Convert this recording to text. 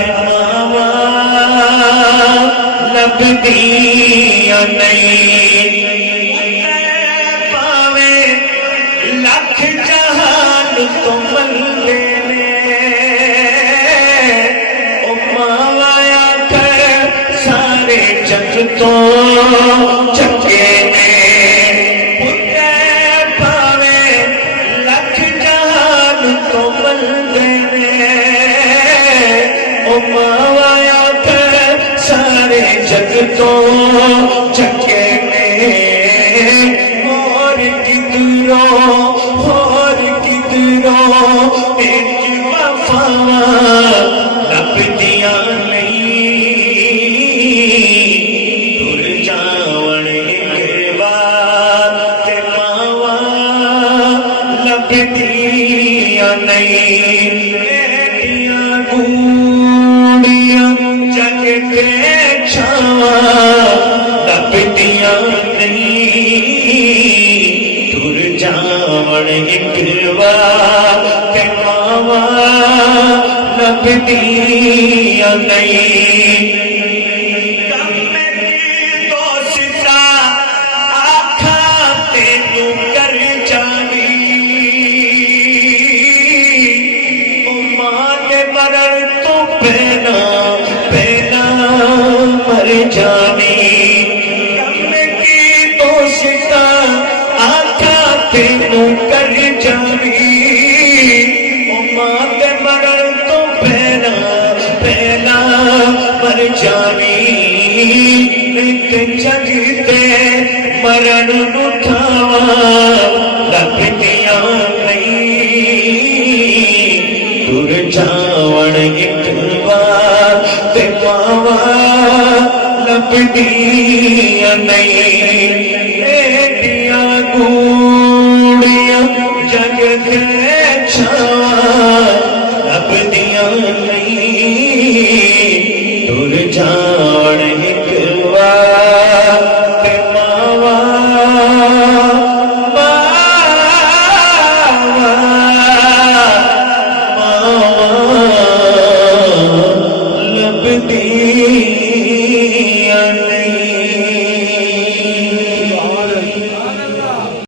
ते मावा लभदियां नहीं। पावे लख जहान तो मलदे ने ओ मावा आखर सारे जग तो चंगे ने। सारे जग तो चके में और किधरों एक वफा लभदियां नहीं। भूल जावण एक बार ते मावा लभदियां नहीं। जग के छावा लभदियां नहीं। दूर जावण एक बार ते मावा लभदियां नहीं। दोस्ता आखा तेनू कर जानी ओ मां दे मरण तो पहला मर जानी। कम की दोस्ता आखा तेनू कर जानी ओ मां दे मरण तो पहला मर जानी। एक जगते मरण उठावा लभदियां नहीं। दूर जावण एक बार ते मावा लभदियां नहीं।